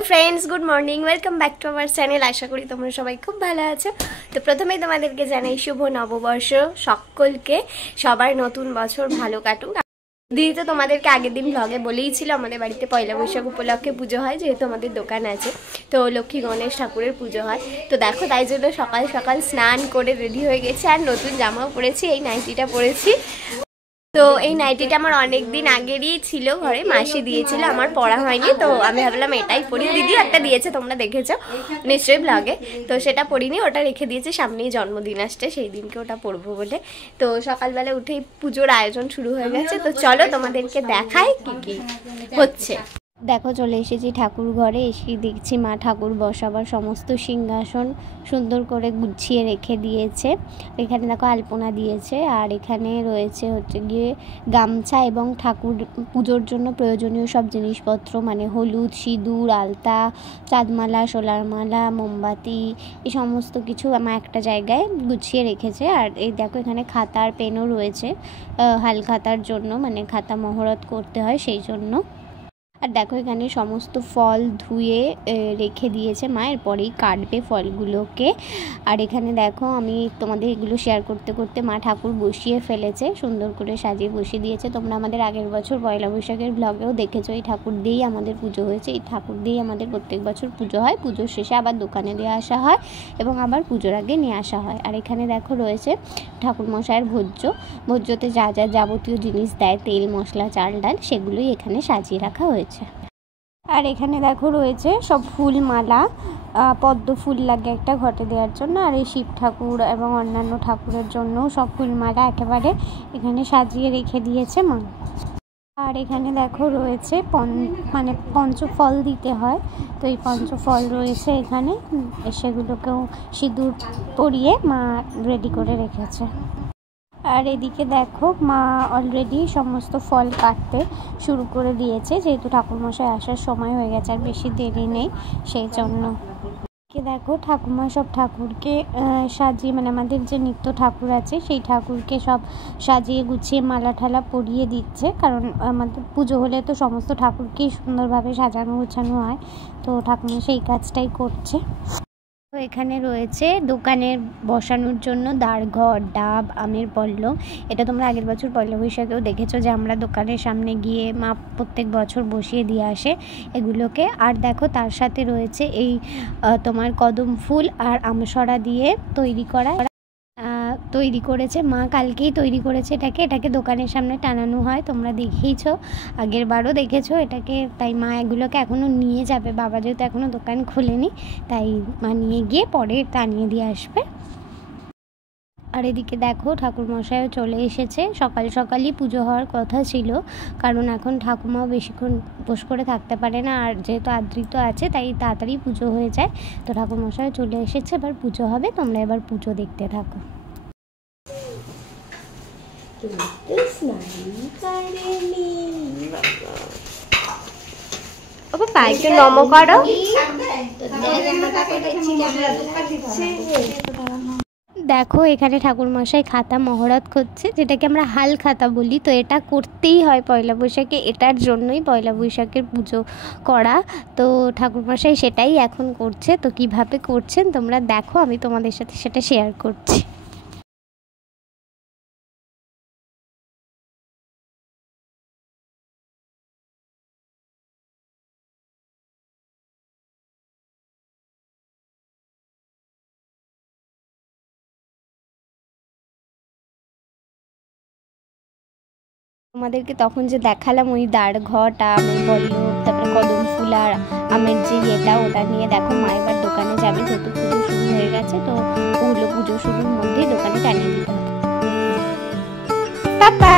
Friends good morning welcome back to our channel. आशा करी তোমরা সবাই খুব ভালো আছো। তো প্রথমেই তোমাদেরকে জানাই শুভ নববর্ষ। সকলকে সবার নতুন বছর ভালো কাটুক। দিদি তো তোমাদেরকে আগের দিন ব্লগে বলেই ছিল আমাদের বাড়িতে পয়লা বৈশাখ উপলক্ষে পুজো হয়, যেহেতু আমাদের দোকান আছে, তো লক্ষ্মী গণেশ ঠাকুরের পুজো হয়। তো দেখো, তাই জন্য সকাল সকাল স্নান করে রেডি হয়ে গেছে, আর নতুন জামাও পরেছি, এই নাইটিটা পরেছি। তো এই নাইটিটা আমার অনেক দিন আগেরই ছিল, ঘরে মাসি দিয়েছিল, আমার পরা হয়নি, তো আমি ভাবলাম এটাই পরি। দিদি একটা দিয়েছে, তোমরা দেখেছো নিশ্চয়ই ব্লগে, তো সেটা পরিনি, ওটা রেখে দিয়েছে, সামনেই জন্মদিন আসছে, সেই দিনকে ওটা পরবো বলে। তো সকালবেলা উঠেই পুজোর আয়োজন শুরু হয়ে গেছে। তো চলো তোমাদেরকে দেখাই কি কি হচ্ছে। দেখো, চলে এসেছি ঠাকুর ঘরে, এসে দেখছি মা ঠাকুর বসাবার সমস্ত সিংহাসন সুন্দর করে গুছিয়ে রেখে দিয়েছে। এখানে দেখো আলপনা দিয়েছে, আর এখানে রয়েছে হচ্ছে গিয়ে গামছা এবং ঠাকুর পুজোর জন্য প্রয়োজনীয় সব জিনিসপত্র, মানে হলুদ, সিঁদুর, আলতা, চাঁদমালা, সোলার মালা, মোমবাতি, এই সমস্ত কিছু মা একটা জায়গায় গুছিয়ে রেখেছে। আর এই দেখো, এখানে খাতার পেনও রয়েছে, হাল খাতার জন্য, মানে খাতা মহরত করতে হয় সেই জন্য। আর দেখো, এখানে সমস্ত ফল ধুয়ে রেখে দিয়েছে মা, এরপরেই কাটবে ফলগুলোকে। আর এখানে দেখো, আমি তোমাদের এগুলো শেয়ার করতে করতে মা ঠাকুর বসিয়ে ফেলেছে, সুন্দর করে সাজিয়ে বসিয়ে দিয়েছে। তোমরা আমাদের আগের বছর পয়লা বৈশাখের ব্লগেও দেখেছো, এই ঠাকুর দিয়েই আমাদের পুজো হয়েছে, এই ঠাকুর দিয়েই আমাদের প্রত্যেক বছর পুজো হয়। পুজোর শেষে আবার দোকানে দিয়ে আসা হয় এবং আবার পুজোর আগে নিয়ে আসা হয়। আর এখানে দেখো রয়েছে ঠাকুরমশাইয়ের ভোজ্যতে যা যা যাবতীয় জিনিস দেয়, তেল, মশলা, চাল, ডাল, সেগুলোই এখানে সাজিয়ে রাখা হয়েছে। আর এখানে দেখো রয়েছে সব ফুল মালা, পদ্ম ফুল লাগে একটা ঘটে দেওয়ার জন্য, আর এই শিব ঠাকুর এবং অন্যান্য ঠাকুরের জন্য সব ফুলমালা একেবারে এখানে সাজিয়ে রেখে দিয়েছে মা। আর এখানে দেখো রয়েছে মানে পঞ্চফল দিতে হয়, তো এই পঞ্চফল রয়েছে এখানে, সেগুলোকেও সিঁদুর পরিয়ে মা রেডি করে রেখেছে। আর এদিকে দেখো, মা অলরেডি সমস্ত ফল কাটতে শুরু করে দিয়েছে, যেহেতু ঠাকুরমশাই আসার সময় হয়ে গেছে, আর বেশি দেরি নেই, সেই জন্য। দেখো, ঠাকুমা সব ঠাকুরকে সাজিয়ে, মানে আমাদের যে নিত্য ঠাকুর আছে সেই ঠাকুরকে সব সাজিয়ে গুছিয়ে মালা ঠালা পরিয়ে দিচ্ছে, কারণ আমাদের পুজো হলে তো সমস্ত ঠাকুরকেই সুন্দরভাবে সাজানো গোছানো হয়, তো ঠাকুমা সেই কাজটাই করছে। তো এখানে রয়েছে দোকানের বসানোর জন্য দাঁড়ঘর, ডাব, আমের পল্লব। এটা তোমরা আগের বছর পয়লা বৈশাখেও দেখেছো যে আমরা দোকানের সামনে গিয়ে মা প্রত্যেক বছর বসিয়ে দিয়ে আসে এগুলোকে। আর দেখো, তার সাথে রয়েছে এই তোমার কদম ফুল আর আমসরা দিয়ে তৈরি করেছে মা, কালকেই তৈরি করেছে এটাকে দোকানের সামনে টানানো হয়, তোমরা দেখেইছো, আগের বারও দেখেছো এটাকে। তাই মা এগুলোকে এখনও নিয়ে যাবে, বাবা যেহেতু এখনও দোকান খুলেনি, তাই মা নিয়ে গিয়ে পরে টানিয়ে দিয়ে আসবে। আর এদিকে দেখো, ঠাকুরমশাইও চলে এসেছে, সকাল সকালই পুজো হওয়ার কথা ছিল, কারণ এখন ঠাকুমাও বেশিক্ষণ উপোস করে থাকতে পারে না, আর যেহেতু আদ্রিত আছে তাই তাড়াতাড়ি পুজো হয়ে যায়। তো ঠাকুরমশাইও চলে এসেছে, এবার পুজো হবে, তোমরা এবার পুজো দেখতে থাকো। একটু নম করো। দেখো, এখানে ঠাকুরমশাই খাতা মহরত করছে, যেটাকে আমরা হাল খাতা বলি। তো এটা করতেই হয় পয়লা বৈশাখে, এটার জন্যই পয়লা বৈশাখের পুজো করা। তো ঠাকুরমশাই সেটাই এখন করছে। তো কিভাবে করছেন তোমরা দেখো, আমি তোমাদের সাথে সেটা শেয়ার করছি। তোমাদেরকে তখন যে দেখালাম ওই দাঁড়ঘটা, আমের পল্লব, তারপরে কদম ফুল আর আমের যে ইয়েটা, ওটা নিয়ে দেখো মা এবার দোকানে যাবে, যেহেতু পুজো শুরু হয়ে গেছে, তো ওগুলো পুজো শুরুর মধ্যেই দোকানে টানিয়ে দিতে হবে। পাপা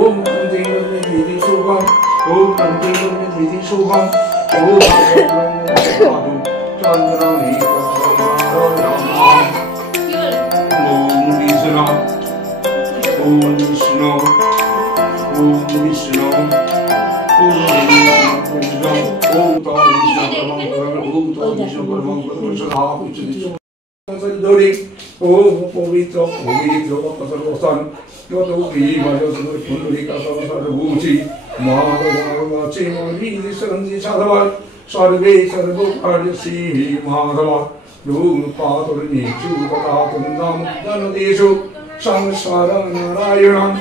ओम कंते में धीति शुभम ओम कंते में धीति शुभम ओम साधु चंद्रनी ओम विष्णु ओम विष्णु ओम विष्णु ओम विष्णु ओम Vishnu Dori, oh, purito, purito, pasarostan, yo to be my husband, Purika, Sarabuchi, Maharachi, Mahili, Sanji, Sadavar, Sarve, Sarabu, Arisi, Mahara, you, Father, Nichu, Tatum, Danadeshu, Samsara, Narayan,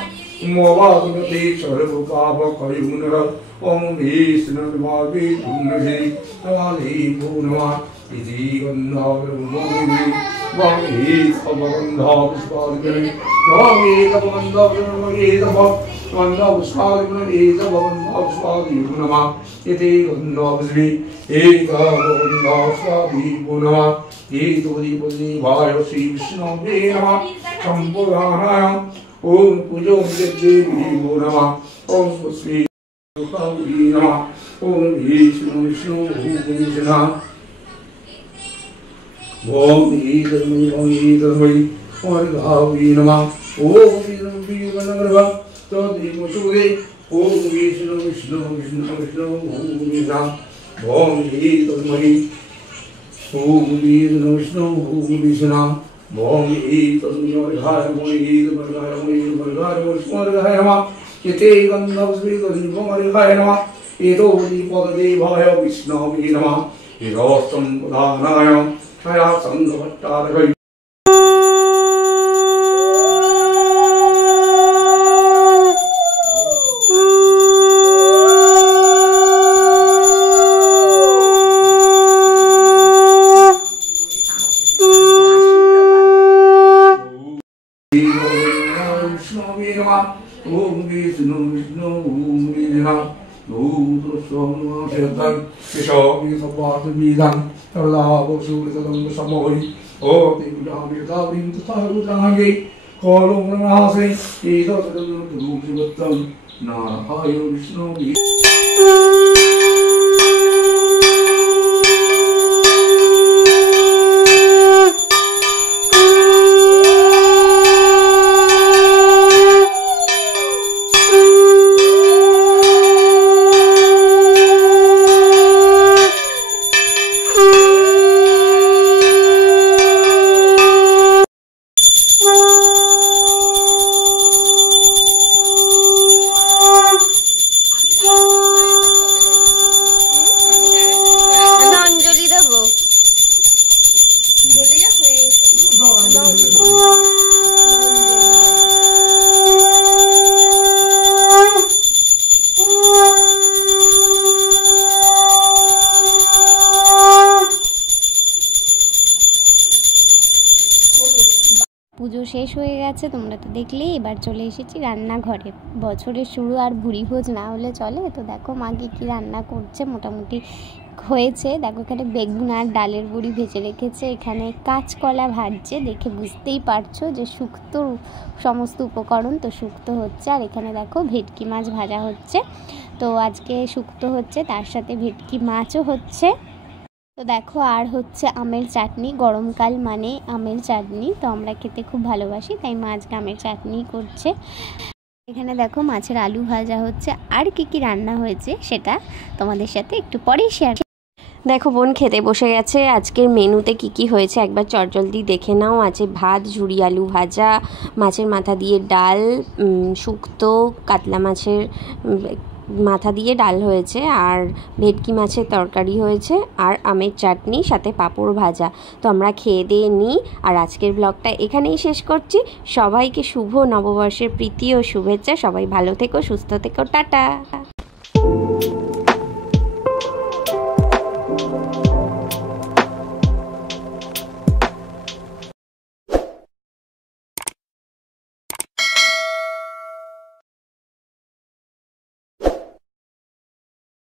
Moavati, Sarabu, Baba, Kayunara, Om East, Namavi, Unri, Ali, Punama. Iti gandhavamuni, vangi sabandhavuspadimani, vangi sabandhavamuni, vandhavuspadimani, sabandhavuspadimuni, iti gandhavusvi, eka gandhavuspadimuni, iti pudi vaya Sri Vishnu Nama, Sampurana, Om Pujam Devi Nama, Om Sri Nama, Om Vishnu Vishnu Vishnu. Om Idamai, Vargavi Nama, Om Idamai, Tadi Musugi, Om Vishnu Vishnu Vishnu Vishnu, Om Vishnu, Om Idamai, Om Vishnu Vishnu, Om Vishnu, Om Idamai, Vargava, Yate Gandhavasvi, Vargava, Edo Padadevaya Vishnu Nama, Edosam Pradhanaya. Kaya Sanghavattargai Om Vishnu Vishnu Om Vishnu Om Vishnu Tarlavo Suridam Samori, O Dimami Davim Tarudangi, Kolum Nase, Ida Durutam, Narahayo Vishnu. পুজো শেষ হয়ে গেছে, তোমরা তো দেখলেই। এবার চলে এসেছি রান্নাঘরে। বছরের শুরু আর ভুড়ি ভোজ না হলে চলে। তো দেখো মা কি রান্না করছে, মোটামুটি হয়েছে। দেখো এখানে বেগুন আর ডালের বড়ি ভেজে রেখেছে, এখানে কাঁচকলা ভাজছে, দেখে বুঝতেই পারছো যে শুক্তো সমস্ত উপকরণ তো শুক্তো হচ্ছে। আর এখানে দেখো ভেটকি মাছ ভাজা হচ্ছে। তো আজকে শুক্তো হচ্ছে, তার সাথে ভেটকি মাছও হচ্ছে। তো দেখো আর হচ্ছে আমের চাটনি, গরমকাল মানে আমের চাটনি, তো আমরা খেতে খুব ভালোবাসি, তাই মা আজকে আমের চাটনি করছে। এখানে দেখো মাছের আলু ভাজা হচ্ছে। আর কি রান্না হয়েছে সেটা তোমাদের সাথে একটু পরেই শেয়ার। দেখো বোন খেতে বসে গেছে। আজকের মেনুতে কি হয়েছে একবার চটজলদি দেখে নাও। আছে ভাত, ঝুরি আলু ভাজা, মাছের মাথা দিয়ে ডাল, শুক্তো, কাতলা মাছের মাথা দিয়ে ডাল হয়েছে, আর ভেটকি মাছের তরকারি হয়েছে, আর আমের চাটনি, সাথে পাঁপড় ভাজা। তো আমরা খেয়ে দিয়ে নিই। আর আজকের ব্লগটা এখানেই শেষ করছি। সবাইকে শুভ নববর্ষের প্রীতি ও শুভেচ্ছা। সবাই ভালো থেকো, সুস্থ থেকো, টাটা।